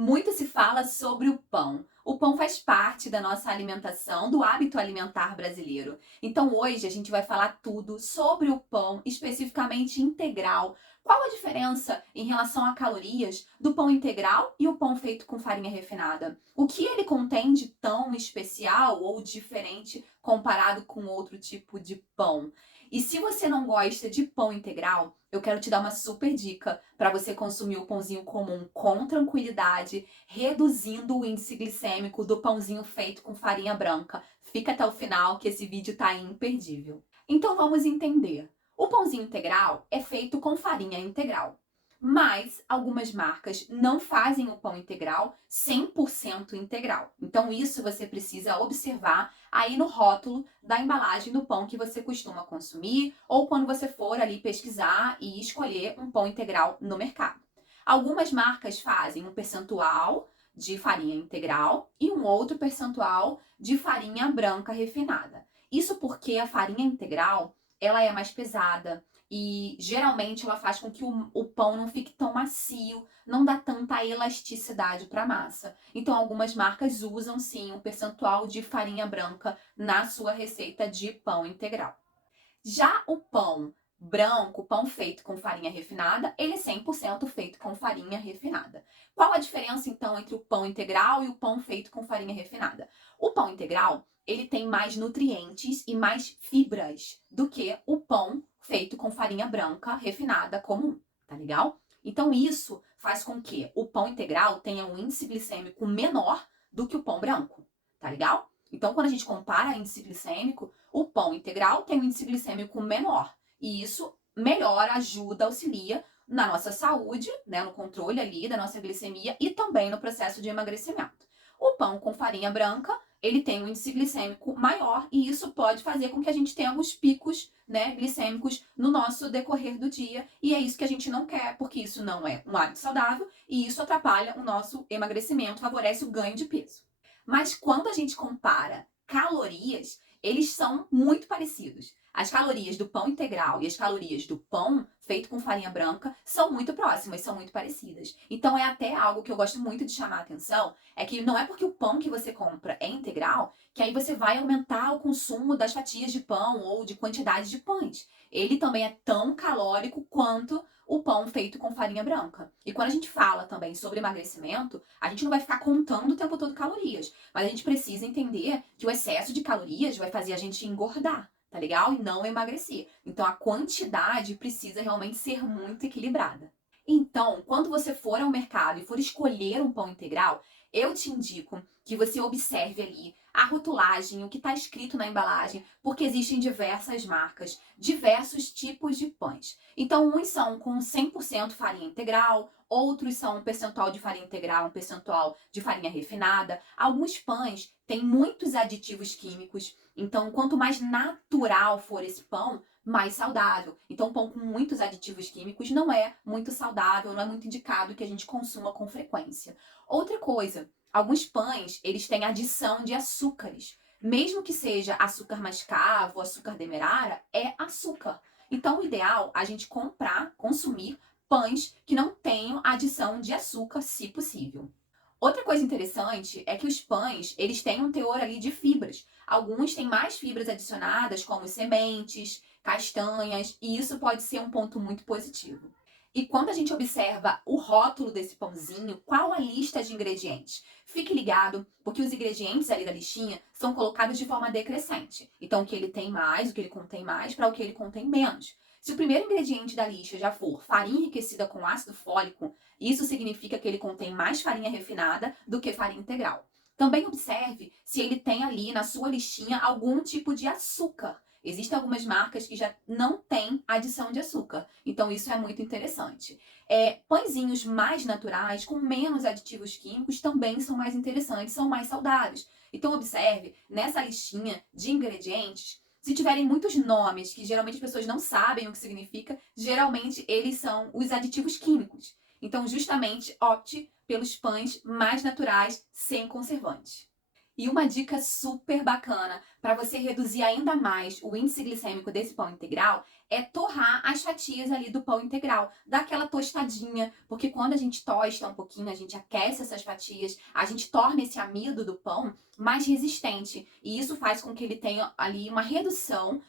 Muito se fala sobre o pão. O pão faz parte da nossa alimentação, do hábito alimentar brasileiro. Então hoje a gente vai falar tudo sobre o pão, especificamente integral. Qual a diferença em relação a calorias do pão integral e o pão feito com farinha refinada? O que ele contém de tão especial ou diferente comparado com outro tipo de pão? E se você não gosta de pão integral, eu quero te dar uma super dica para você consumir o pãozinho comum com tranquilidade, reduzindo o índice glicêmico do pãozinho feito com farinha branca. Fica até o final que esse vídeo tá imperdível. Então vamos entender. O pãozinho integral é feito com farinha integral. Mas algumas marcas não fazem o pão integral 100% integral. Então isso você precisa observar aí no rótulo da embalagem do pão que você costuma consumir ou quando você for ali pesquisar e escolher um pão integral no mercado. Algumas marcas fazem um percentual de farinha integral e um outro percentual de farinha branca refinada. Isso porque a farinha integral, ela é mais pesada e geralmente ela faz com que o pão não fique tão macio, não dá tanta elasticidade para a massa. Então algumas marcas usam sim um percentual de farinha branca na sua receita de pão integral. Já o pão branco, pão feito com farinha refinada, ele é 100% feito com farinha refinada. Qual a diferença então entre o pão integral e o pão feito com farinha refinada? O pão integral, ele tem mais nutrientes e mais fibras do que o pão feito com farinha branca refinada comum, tá legal? Então isso faz com que o pão integral tenha um índice glicêmico menor do que o pão branco, tá legal? Então quando a gente compara índice glicêmico, o pão integral tem um índice glicêmico menor e isso melhora, ajuda, auxilia na nossa saúde, né, no controle ali da nossa glicemia e também no processo de emagrecimento. O pão com farinha branca, ele tem um índice glicêmico maior e isso pode fazer com que a gente tenha alguns picos, né, glicêmicos no nosso decorrer do dia e é isso que a gente não quer, porque isso não é um hábito saudável e isso atrapalha o nosso emagrecimento, favorece o ganho de peso. Mas quando a gente compara calorias, eles são muito parecidos. As calorias do pão integral e as calorias do pão feito com farinha branca são muito próximas, são muito parecidas. Então é até algo que eu gosto muito de chamar a atenção, é que não é porque o pão que você compra é integral que aí você vai aumentar o consumo das fatias de pão ou de quantidade de pães. Ele também é tão calórico quanto o pão feito com farinha branca. E quando a gente fala também sobre emagrecimento, a gente não vai ficar contando o tempo todo calorias, mas a gente precisa entender que o excesso de calorias vai fazer a gente engordar, tá legal? E não emagrecer. Então a quantidade precisa realmente ser muito equilibrada. Então, quando você for ao mercado e for escolher um pão integral, eu te indico que você observe ali a rotulagem, o que está escrito na embalagem, porque existem diversas marcas, diversos tipos de pães. Então, uns são com 100% farinha integral, outros são um percentual de farinha integral, um percentual de farinha refinada. Alguns pães têm muitos aditivos químicos, então quanto mais natural for esse pão, mais saudável. Então, pão com muitos aditivos químicos não é muito saudável, não é muito indicado que a gente consuma com frequência. Outra coisa, alguns pães, eles têm adição de açúcares. Mesmo que seja açúcar mascavo, açúcar demerara, é açúcar. Então, o ideal é a gente comprar, consumir pães que não tenham adição de açúcar, se possível. Outra coisa interessante é que os pães, eles têm um teor ali de fibras. Alguns têm mais fibras adicionadas, como sementes, castanhas, e isso pode ser um ponto muito positivo. E quando a gente observa o rótulo desse pãozinho, qual a lista de ingredientes? Fique ligado, porque os ingredientes ali da listinha são colocados de forma decrescente. Então, o que ele tem mais, o que ele contém mais, para o que ele contém menos. Se o primeiro ingrediente da lista já for farinha enriquecida com ácido fólico, isso significa que ele contém mais farinha refinada do que farinha integral. Também observe se ele tem ali na sua listinha algum tipo de açúcar. Existem algumas marcas que já não têm adição de açúcar, então isso é muito interessante. Pãezinhos mais naturais, com menos aditivos químicos, também são mais interessantes, são mais saudáveis. Então observe nessa listinha de ingredientes, se tiverem muitos nomes que geralmente as pessoas não sabem o que significa, geralmente eles são os aditivos químicos. Então justamente opte pelos pães mais naturais, sem conservantes. E uma dica super bacana para você reduzir ainda mais o índice glicêmico desse pão integral é torrar as fatias ali do pão integral, dar aquela tostadinha, porque quando a gente tosta um pouquinho, a gente aquece essas fatias, a gente torna esse amido do pão mais resistente e isso faz com que ele tenha ali uma redução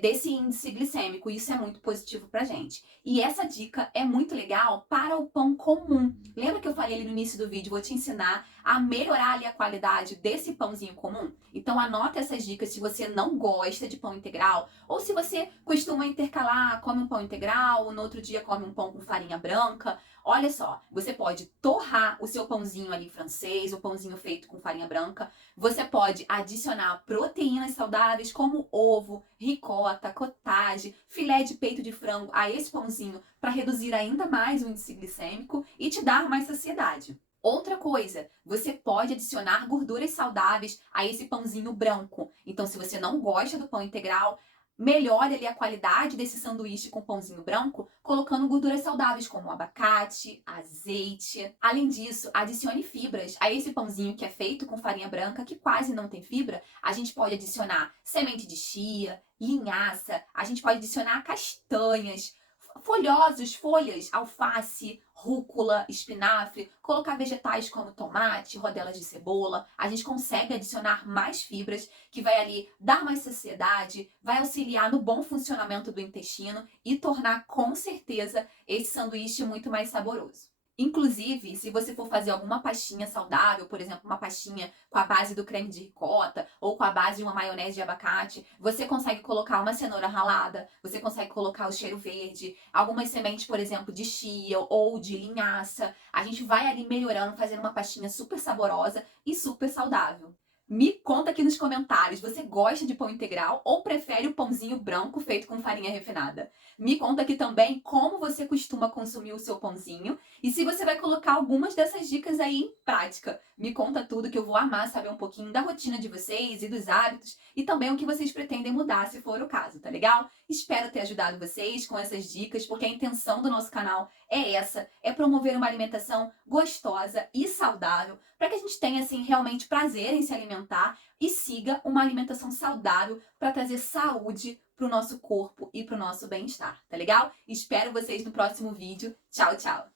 desse índice glicêmico. Isso é muito positivo pra gente. E essa dica é muito legal para o pão comum. Lembra que eu falei ali no início do vídeo? Vou te ensinar a melhorar ali a qualidade desse pãozinho comum? Então anota essas dicas se você não gosta de pão integral ou se você costuma intercalar, come um pão integral, no outro dia come um pão com farinha branca. Olha só, você pode torrar o seu pãozinho ali francês, o pãozinho feito com farinha branca. Você pode adicionar proteínas saudáveis como ovo, ricota, cottage, filé de peito de frango a esse pãozinho para reduzir ainda mais o índice glicêmico e te dar mais saciedade. Outra coisa, você pode adicionar gorduras saudáveis a esse pãozinho branco. Então, se você não gosta do pão integral, melhore ali a qualidade desse sanduíche com pãozinho branco, colocando gorduras saudáveis como abacate, azeite. Além disso, adicione fibras a esse pãozinho que é feito com farinha branca, que quase não tem fibra. A gente pode adicionar semente de chia, linhaça, a gente pode adicionar castanhas, folhosos, folhas, alface, rúcula, espinafre, colocar vegetais como tomate, rodelas de cebola. A gente consegue adicionar mais fibras que vai ali dar mais saciedade, vai auxiliar no bom funcionamento do intestino e tornar com certeza esse sanduíche muito mais saboroso. Inclusive, se você for fazer alguma pastinha saudável, por exemplo, uma pastinha com a base do creme de ricota ou com a base de uma maionese de abacate, você consegue colocar uma cenoura ralada, você consegue colocar o cheiro verde, algumas sementes, por exemplo, de chia ou de linhaça. A gente vai ali melhorando, fazendo uma pastinha super saborosa e super saudável. Me conta aqui nos comentários, você gosta de pão integral ou prefere o pãozinho branco feito com farinha refinada? Me conta aqui também como você costuma consumir o seu pãozinho e se você vai colocar algumas dessas dicas aí em prática. Me conta tudo que eu vou amar saber um pouquinho da rotina de vocês e dos hábitos e também o que vocês pretendem mudar se for o caso, tá legal? Espero ter ajudado vocês com essas dicas, porque a intenção do nosso canal é essa, é promover uma alimentação gostosa e saudável, para que a gente tenha assim realmente prazer em se alimentar e siga uma alimentação saudável para trazer saúde para o nosso corpo e para o nosso bem-estar, tá legal? Espero vocês no próximo vídeo. Tchau, tchau!